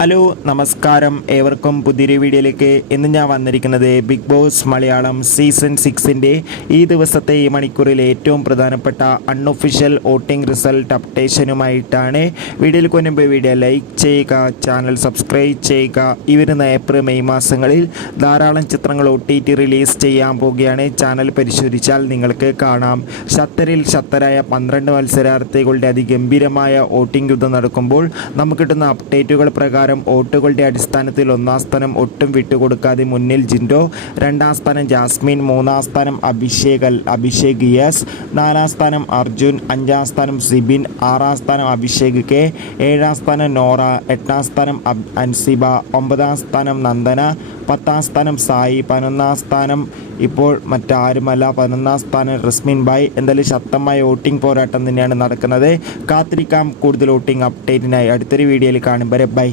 Hello നമസ്കാരം, ഏവർക്കും പുതിയൊരു വീഡിയോയിലേക്ക് ഇന്ന് ഞാൻ വന്നിരിക്കുന്നത് ബിഗ് ബോസ് മലയാളം സീസൺ 6ൻ്റെ ഈ ദിവസത്തെ ഈ മണിക്കൂറിൽ ഏറ്റവും പ്രധാനപ്പെട്ട അൺഒഫീഷ്യൽ വോട്ടിംഗ് റിസൾട്ട് അപ്ഡേഷനുമായിട്ടാണ്. വീഡിയോയിൽ മുൻപ് വീഡിയോ ലൈക്ക് ചെയ്യുക, ചാനൽ സബ്സ്ക്രൈബ് ചെയ്യുക. ഈ വരുന്ന ഏപ്രിൽ മെയ് മാസങ്ങളിൽ ധാരാളം ചിത്രങ്ങൾ OTT റിലീസ് ചെയ്യാൻ പോവുകയാണ്. ചാനൽ പരിശോധിച്ചാൽ നിങ്ങൾക്ക് കാണാം. ശക്തരായ 12 മത്സരാർത്ഥികളുടെ അതിഗംഭീരമായ വോട്ടിംഗ് യുദ്ധം നടക്കുമ്പോൾ നമുക്ക് കിട്ടുന്ന അപ്ഡേറ്റുകൾ പ്രകാരം വോട്ടുകളുടെ അടിസ്ഥാനത്തിൽ ഒന്നാം സ്ഥാനം ഒട്ടും വിട്ടുകൊടുക്കാതെ മുന്നിൽ ജിൻഡോ, രണ്ടാം സ്ഥാനം ജാസ്മിൻ, മൂന്നാം സ്ഥാനം അഭിഷേക് യെസ്, നാലാം സ്ഥാനം അർജുൻ, അഞ്ചാം സ്ഥാനം സിബിൻ, ആറാം സ്ഥാനം അഭിഷേക് കെ, ഏഴാം സ്ഥാനം നോറ, എട്ടാം സ്ഥാനം അൻസിബ, ഒമ്പതാം സ്ഥാനം നന്ദന, പത്താം സ്ഥാനം സായി, 11ാം സ്ഥാനം ഇപ്പോൾ മറ്റാരുമല്ല, 11ാം സ്ഥാനം റസ്മിൻ ബായ്. എന്തായാലും ശക്തമായ വോട്ടിംഗ് പോരാട്ടം തന്നെയാണ് നടക്കുന്നത്. കാത്തിരിക്കാം കൂടുതൽ വോട്ടിംഗ് അപ്ഡേറ്റിനായി. അടുത്തൊരു വീഡിയോയിൽ കാണും വരെ ബൈ.